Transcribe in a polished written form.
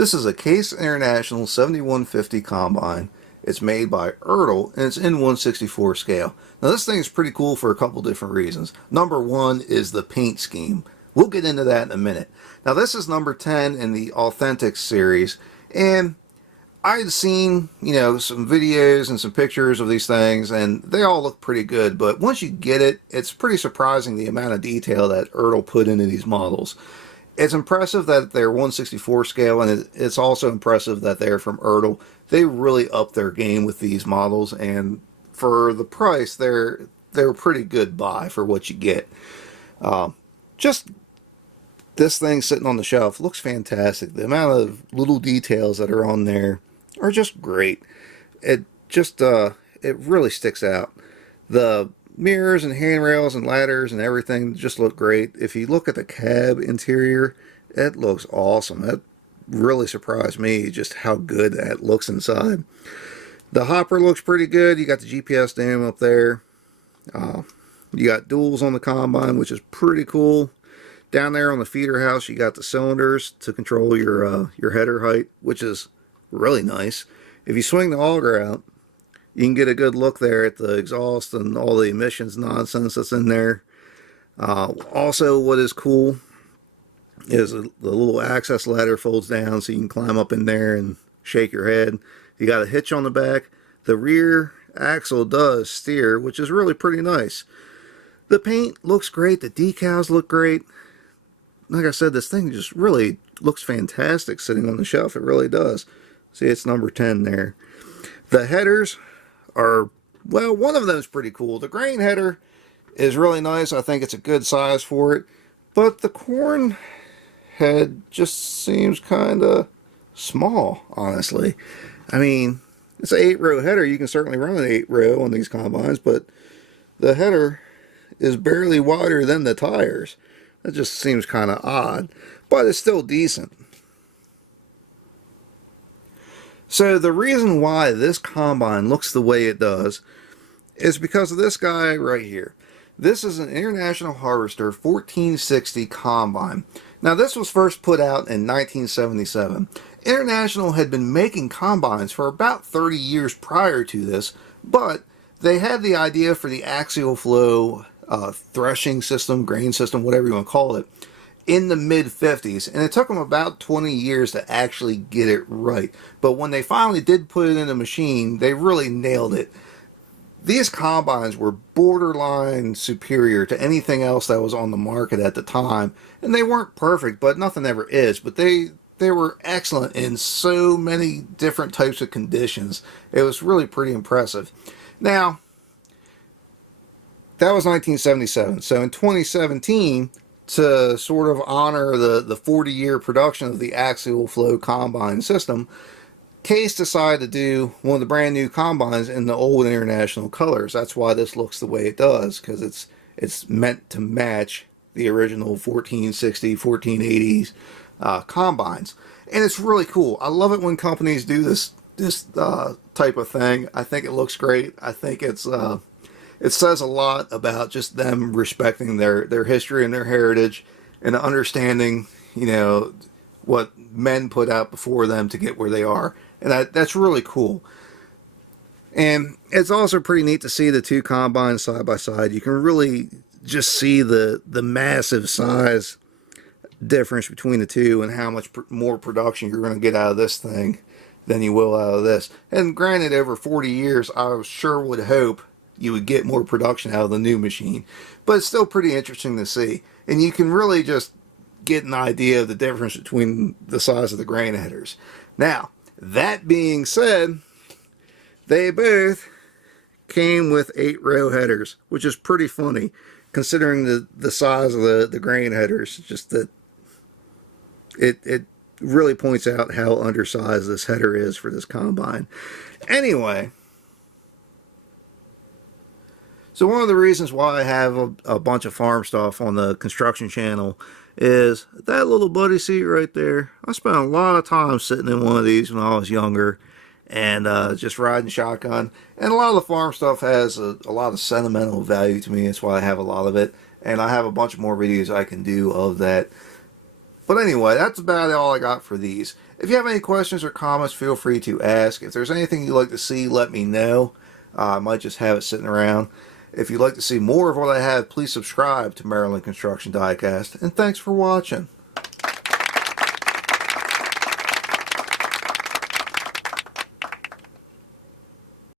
This is a Case International 7150 combine. It's made by Ertl and it's in 1/64 scale. Now this thing is pretty cool for a couple different reasons. Number one is the paint scheme. We'll get into that in a minute. Now this is number 10 in the Authentic series, and I'd seen, some videos and some pictures of these things, and they all look pretty good, but once you get it, it's pretty surprising the amount of detail that Ertl put into these models. It's impressive that they're 1/64 scale, and it's also impressive that they're from Ertl. They really upped their game with these models, and for the price, they're a pretty good buy for what you get. Just this thing sitting on the shelf looks fantastic. The amount of little details that are on there are just great. It just it really sticks out. The mirrors and handrails and ladders and everything just look great. If you look at the cab interior, it looks awesome. That really surprised me just how good that looks inside. The hopper looks pretty good. You got the GPS dam up there. You got duals on the combine, which is pretty cool. Down there on the feeder house, you got the cylinders to control your header height, which is really nice. If you swing the auger out, you can get a good look there at the exhaust and all the emissions nonsense that's in there. Also, what is cool is the little access ladder folds down so you can climb up in there and shake your head. You got a hitch on the back. The rear axle does steer, which is really pretty nice. The paint looks great. The decals look great. Like I said, this thing just really looks fantastic sitting on the shelf. It really does. See, it's number 10 there. The headers are, well, one of them is pretty cool. The grain header is really nice. I think it's a good size for it. But the corn head just seems kind of small, honestly. I mean, it's an 8-row header. You can certainly run an 8-row on these combines, but the header is barely wider than the tires. That just seems kind of odd, but it's still decent. So the reason why this combine looks the way it does is because of this guy right here. This is an International Harvester 1460 combine. Now this was first put out in 1977. International had been making combines for about 30 years prior to this, but they had the idea for the axial flow threshing system, grain system, whatever you want to call it, in the mid-50s, and it took them about 20 years to actually get it right. But when they finally did put it in the machine, they really nailed it. These combines were borderline superior to anything else that was on the market at the time, and they weren't perfect, but nothing ever is, but they were excellent in so many different types of conditions. It was really pretty impressive. Now, that was 1977. So in 2017, to sort of honor the 40-year production of the axial flow combine system, Case decided to do one of the brand new combines in the old International colors. That's why this looks the way it does, because it's meant to match the original 1460, 1480s combines. And it's really cool. I love it when companies do this type of thing. I think it looks great. I think it says a lot about just them respecting their history and their heritage and understanding, what men put out before them to get where they are. And that's really cool. And it's also pretty neat to see the two combines side by side. You can really just see the massive size difference between the two and how much more production you're going to get out of this thing than you will out of this. And granted, over 40 years, I sure would hope you would get more production out of the new machine, but it's still pretty interesting to see, and you can really just get an idea of the difference between the size of the grain headers. Now, that being said, they both came with 8-row headers, which is pretty funny considering the size of the grain headers. Just that it really points out how undersized this header is for this combine. Anyway, so one of the reasons why I have a bunch of farm stuff on the construction channel is that little buddy seat right there. I spent a lot of time sitting in one of these when I was younger and just riding shotgun. And a lot of the farm stuff has a lot of sentimental value to me. That's why I have a lot of it. And I have a bunch more videos I can do of that. But anyway, that's about all I got for these. If you have any questions or comments, feel free to ask. If there's anything you'd like to see, let me know. I might just have it sitting around. If you'd like to see more of what I have, please subscribe to Maryland Construction Diecast. And thanks for watching.